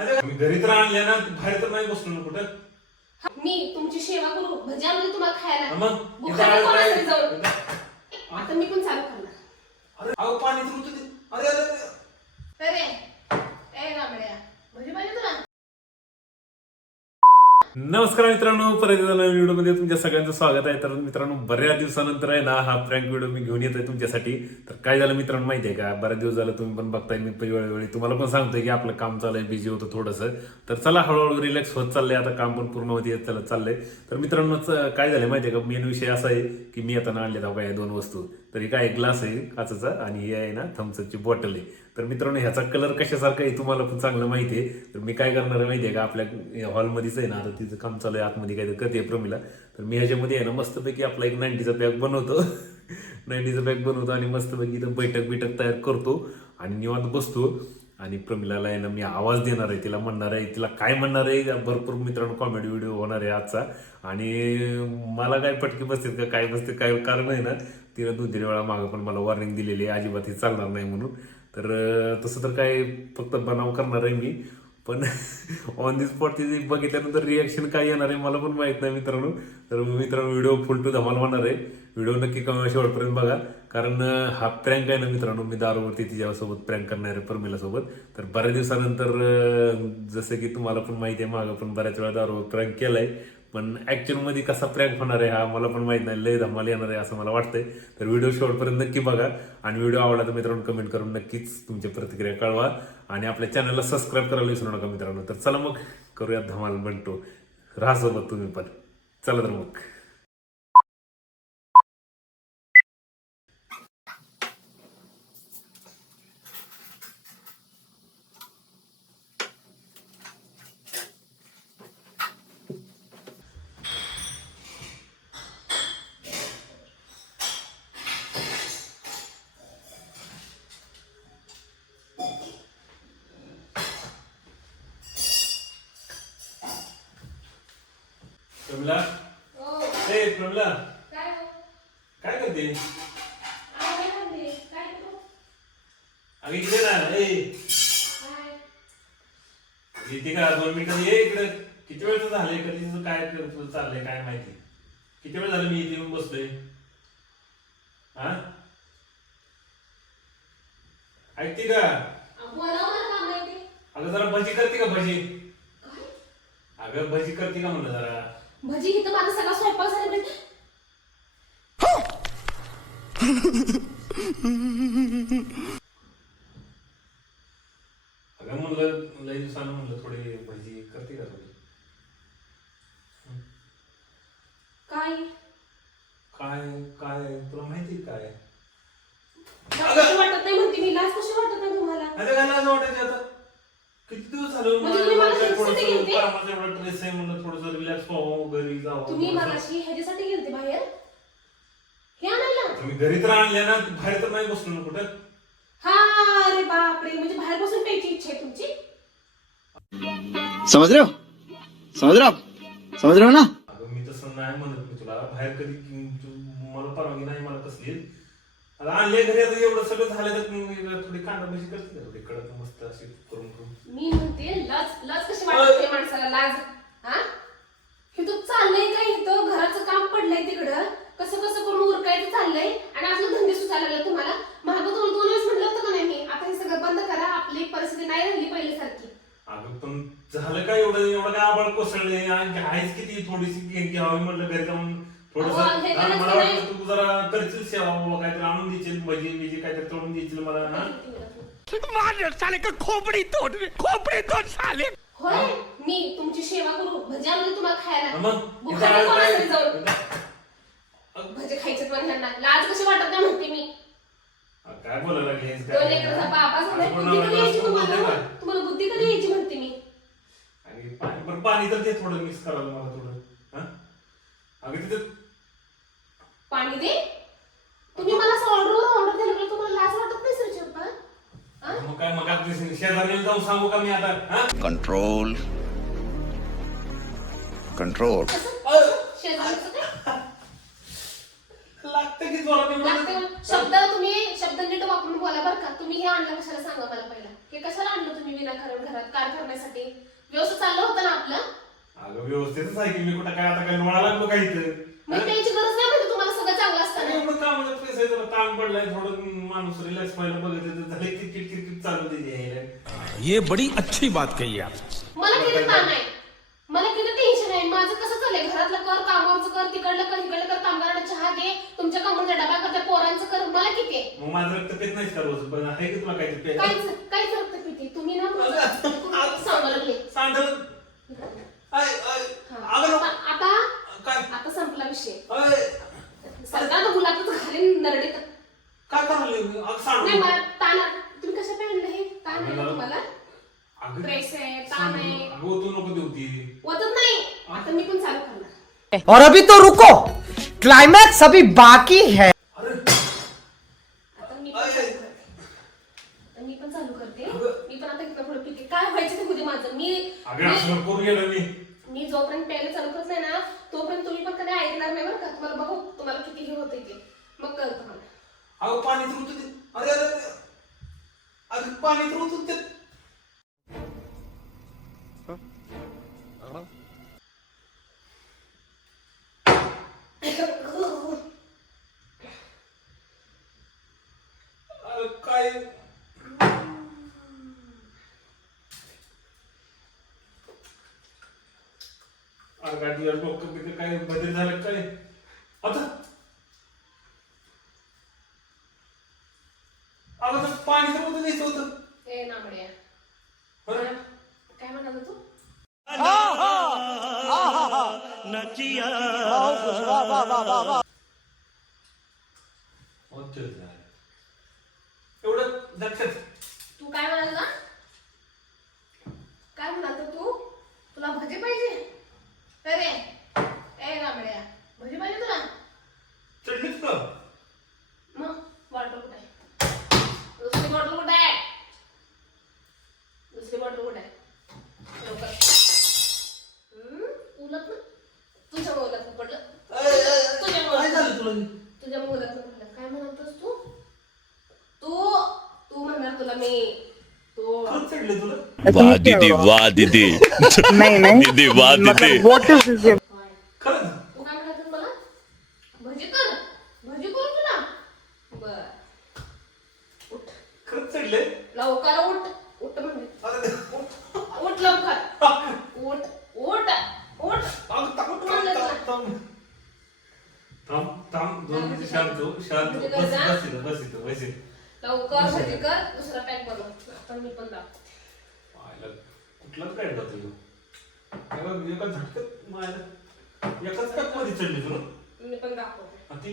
अरे मी घरी तर आणले ना बाहेर तर नाही बसलो ना कुठं? मी तुमची सेवा करू. भजी आणली तुम्हाला खायला. मग बुखार जाऊन? आता मी पण चालू करणार. अरे अहो पाणी तर. अरे अरे अरे. अरे ए गाबड्या. भजी पाहिजे तुला? नमस्कार मित्रांनो परत एकदा नवीन व्हिडिओमध्ये तुमच्या सगळ्यांचं स्वागत आहे. तर मित्रांनो बऱ्याच दिवसानंतर आहे ना हा प्रँक व्हिडिओ मी घेऊन येतोय तुमच्यासाठी. तर काय झालं मित्रांनो माहिती आहे का? बऱ्याच दिवस झालं तुम्ही पण बघताय मी वेळोवेळी तुम्हाला पण सांगतोय की आपलं काम चाललंय आहे बिझी होतं थोडंसं. तर चला हळूहळू रिलॅक्स होत चाललंय. आता काम पण पूर्ण होती येत चालत चाललंय. तर मित्रांनो काय झालं माहिती आहे का? मेन विषय असा आहे की मी आता आणले जाऊ काय दोन वस्तू. तर एक आहे ग्लास आहे काचाचा आणि हे आहे ना थम्सअपची बॉटल आहे. तर मित्रांनो ह्याचा कलर कशासारखा आहे तुम्हाला पण चांगलं माहिती आहे. तर मी काय करणार आहे माहिती आहे का? आपल्या हॉलमध्येच आहे ना आता तिचं काम चालू आहे आतमध्ये काय करते प्रमिला. तर मी ह्याच्यामध्ये आहे ना मस्तपैकी आपला एक नाईन्टीचा पॅक बनवतो. नाईन्टीचा पॅक बनवतो आणि मस्तपैकी इथं बैठक बिठक तयार करतो आणि निवांत बसतो. आणि प्रमिलाला आहे ना मी आवाज देणार आहे तिला म्हणणार आहे तिला काय म्हणणार आहे भरपूर मित्रांनो कॉमेडी व्हिडिओ होणार आहे आजचा. आणि मला काय पटकी बसतील का काय बसते काय कारण आहे ना तिला दोन तीन वेळा मागं पण मला वॉर्निंग दिलेली आहे अजिबात हे चालणार नाही म्हणून. तर तसं तर काय फक्त बनाव करणार आहे मी पण ऑन दी स्पॉट तिथे बघितल्यानंतर रिॲक्शन काय येणार आहे मला पण माहीत नाही मित्रांनो. तर मित्रांनो व्हिडिओ फुल टू धमाल होणार आहे. व्हिडिओ नक्की कमी शेवटपर्यंत बघा. कारण हा प्रँक आहे ना मित्रांनो मी दारूवरती तिच्यासोबत प्रँक करणार आहे परमिलासोबत. तर बऱ्याच दिवसानंतर जसं की तुम्हाला पण माहिती आहे मागं पण बऱ्याच वेळा दारूवर प्रँक केला आहे पण ॲक्च्युअलमध्ये कसा प्रँक होणार आहे हा मला पण माहीत नाही. लय धमाल येणार आहे असं मला वाटतंय. तर व्हिडिओ शेवटपर्यंत नक्की बघा. आणि व्हिडिओ आवडला तर मित्रांनो कमेंट करून नक्कीच तुमची प्रतिक्रिया कळवा. आणि आपल्या चॅनलला सबस्क्राईब करायला विसरू नका मित्रांनो. तर चला मग करूया धमाल बनतो राहा सोबत तुम्ही पण. चला तर मग. प्रमिला? ओ ए प्रमिला. काय हो? काय करते? काय म्हणते काय करू अगं इकडे ना ए. का? दोन मिनिटं ये इकडे. किती वेळ झालंय? कधी तुझं काय तुझं चाललंय? काय माहिती? किती वेळ झालं मी इथे येऊन बसलोय? हा? ऐकते का? अगं जरा भजी करते का भजी? अगं भजी करते का म्हणलं जरा? भजी इथं माझा सगळा स्वयंपाक झाला म्हणजे अगं म्हणलं लई दिवसानं म्हणलं थोडी भजी करते का थोडी काय काय काय तुला माहिती काय लाज कशी वाटत नाही म्हणते मी लाज कशी वाटत नाही तुम्हाला अरे काय लाज वाटायची आता किती दिवस झाले म्हणजे तुम्ही मला ह्याच्यासाठी गेलते? कामाचा एवढा ट्रेस आहे म्हणलं थोडस रिलॅक्स व्हावं घरी जावं तुम्ही थोडंसं. मगाशी ह्याच्यासाठी गेलते बाहेर? हे आणायला? तुम्ही घरी तर आणले ना बाहेर तर नाही बसलो ना कुठं? हा अरे बापरे म्हणजे बाहेर बसून प्यायची इच्छा आहे तुमची? समझ रहे हो? समझ रहे हो आप? समझ रहे हो ना? अगं मी तसं नाही म्हणत मी तुला बाहेर कधी तू- मला परवानगी नाही मला कसली? आता आणले घरी आता एवढं सगळं झालं तर थोडी कांदा भजी करते का थोडी कडक मस्त अशी करून करून. मी म्हणते लाज लाज कशी वाटत माणसाला लाज. हा? हे तू चाललंय काय इथं? घराचं काम पडलंय तिकडं. कसं कसं करून उरकायचं चाललंय? आणि असलं धंदे सुचायला लागले तुम्हाला. मागं तुम्हाला दोन वेळेस म्हटलं होतं का नाही मी? आता हे सगळं बंद करा. आपली परिस्थिती नाही राहिली पहिल्यासारखी. अगं पण झालं काय एवढं? एवढं काय आबाळ कोसळले आणि आहेच किती? थोडीशी घ्यावी म्हणलं घरी जाऊन थोडस अहो, हे करायचं मला नाही. वाटलं तू जरा करशील सेवा बाबा काहीतरी आणून देशील भजी बिजी काहीतरी तळून देशील मला हा? साले का खोपड़ी तोड़ खोपड़ी तोड़ साले होय मी तुमची सेवा करू भजी आणली तुम्हाला खायला. मग? इथं जाऊन भजी खायचे पण ह्यांना. लाज कशी वाटत नाही म्हणते मी. काय बोलायला लागलीस दोन लेकराचा बाबा झालाय असं बुद्धी कधी यायची बोलते तुम्हाला? बुद्धी कधी यायची म्हणते मी? आणि पाणी बरं पाणी तर दे थोडं मिक्स करायला मला थोडं हा? अगं तिथे पाणी दे तुम्ही मला असं ऑर्डरवर ऑर्डर दिलं का तुम्हाला लाज वाटत नाही सर चप्पा मग काय मग आता शेजारी जाऊन सांगू का मी आता? हा? कंट्रोल कंट्रोल शेजारचं काय? लागतं की जोरात मी लागते म्हणलं. शब्द तुम्ही शब्द नीट वापरून बोला बरं का. तुम्ही हे आणलं कशाला सांगा मला पहिला? हे कशाला आणलं तुम्ही विनाकारण घरात कार करण्यासाठी व्यवस्थित चाललं होतं ना आपलं? अगं व्यवस्थितच आहे की मी कुठं काय आता काय लोळा लागलो काय इथं? मग त्याची गरज कामाचं आहे, जरा ताण पडलाय थोडं माणूस रिलॅक्स व्हायला बघत आहे, झाले किरकिर किरकिर चालू दे यायला. ये बड़ी अच्छी बात कही आप मला किती ताण आहे? मला किती टेन्शन आहे? माझं कसं चाललंय? घरातलं कर कामावरचं कर तिकडलं कर इकडलं कर कामगारांना चहा दे तुमच्या कंपनीचा डबा कर त्या पोरांचं कर. मला किती आहे? मग माझं रक्त पेत का रोज? पण आहे की तुला काहीतरी? काहीच काहीच रक्त पिते तुम्ही ना सांडल आय, आय, हा. अगं नको. आता आता- काय आता संपला विषय आय, सरकार गुलाबच घालीन नरडीत काय करायला अगं नाही सांड मला ताण तुम्ही हे ताण आहे ना अगं, तुम्हाला? अगं ट्रेस आहे ताण आहे. अगं तू नको देऊ ती. वतत नाही. आता मी पण चालू करणार. और अभी तो रुको। क्लाइमैक्स अभी बाकी है। आता मी पण चालू करते. आता मी पण चालू करते. मी पण आता पुढे काय व्हायचं ते होते माझं? मी अगं असं नको करू गेलं मी. मी जोपर्यंत प्यायला चालू करत नाही ना तोपर्यंत तुम्ही पण कधी ऐकणार नाही बरं का? तुम्हाला बघू तुम्हाला किती हे होतंय ते. मग करतो मला. अगं पाणी तर होतं ते अरे अरे. अरे. अगं पाणी तर होतं ते अरे काय? अरे काय तुझ्या डोकं बिकं काय बदल झालं काय? आता अगं ते पाणी तर होतं द्यायचं होतं ए नामड्या अरे काय म्हणाल तू झालं. एवढं लक्षात. तू काय म्हणाल? ना काय म्हणाल तर तू? तुला भजी पाहिजे? अरे ए नामड्या भजी पाहिजे तुला? चढलीच का मग बॉटल कुठे आहे दुसरी बॉटल कुठे आहे दुसरी बॉटल कुठे आहे लवकर हम्म, उलट ना तुझ्या मुलात पडलं तुझ्या काय झालं मुलात तुला तुझ्या मुलात पडलं काय म्हणतोस तू तू तू म्हणणार तुला मी तू खरंच वाह दीदी वाह दीदी। नहीं नहीं। दीदी वाह दीदी। व्हाट इज दिस खरंच? तू काय म्हणाल मला भजी कर भजी करू तुला बर. उठ. खरंच चढले? लवकर उठ. उठ म्हणजे. अरे उठ. लवकर. उठ. उठ. उठ. थांब, थांब, थांब, थांब, थांब. थांब, थांब, दोन मिनिटं शांत हो, शांत हो. म्हणजे बस? बस बस बस. लवकर भजी कर दुसरा पॅक बनव. आपण मी पण पाहायला कुठलाच काय बघ, एका झटक्यात मायला एकाच पॅकमध्ये चढली तुला मी पण दाखवते. ती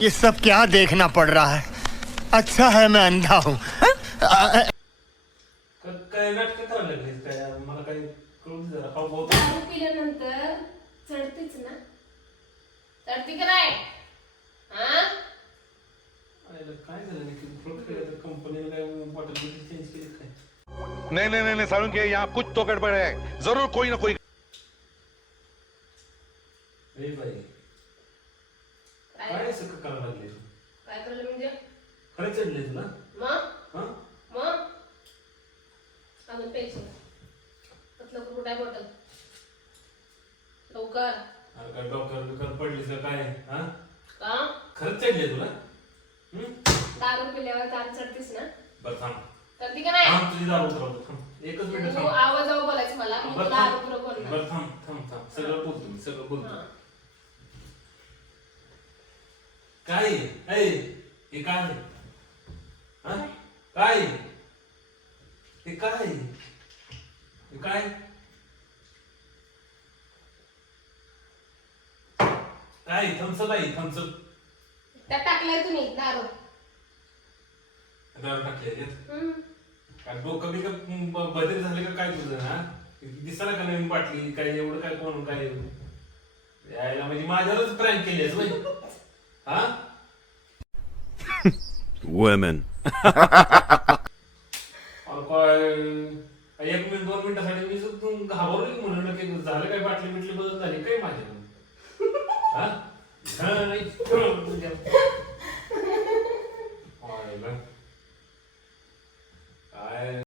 ये सब क्या देखना पड़ रहा है? अच्छा है मैं अंधा हूँ। हाँ? नहीं नहीं नहीं सारुण के यहाँ कुछ तो गड़बड़ है। ज़रूर कोई ना कोई खरंच चढले तुला? मग? हा? मग? अजून पैसे लवकर कुठे आहे बॉटल लवकर. अरे काय डॉक्टर बिकर पडलीस का काय? हा? का? खरंच चढले तुला? हम्म? दारू पिल्यावर दारू चढतीस ना? बरं थांब. चढती का नाही? थांब तुझी दारू उतरवतो. थांब. एकच मिनिट तू थांब. आवाजावर बोलायचं मला. मी बरं तुला थांब. आरोग्य बोलणार. बरं थांब थांब थांब. सगळं बोलतो मी सगळं बोलतो. हा. काय? आहे? हे काय? आहे? काय? हे काय काय थम्सअप आहे थम्सअप त्यात टाकलाय तुम्ही दारू दारू टाकले यात. हम्म. काय डोकं बिकं बदल झाले का काय तुझं हा दिसायला का नवीन बाटली काय एवढं काय कोण काय यायला म्हणजे माझ्यावरच प्रँक केली आहेस? हा Women. काय एक मिनिट दोन मिनिटासाठी मी सुद्धा घाबरलो की म्हणलं की झालं काय? बाटली बिटली बदल झाली काय माझ्या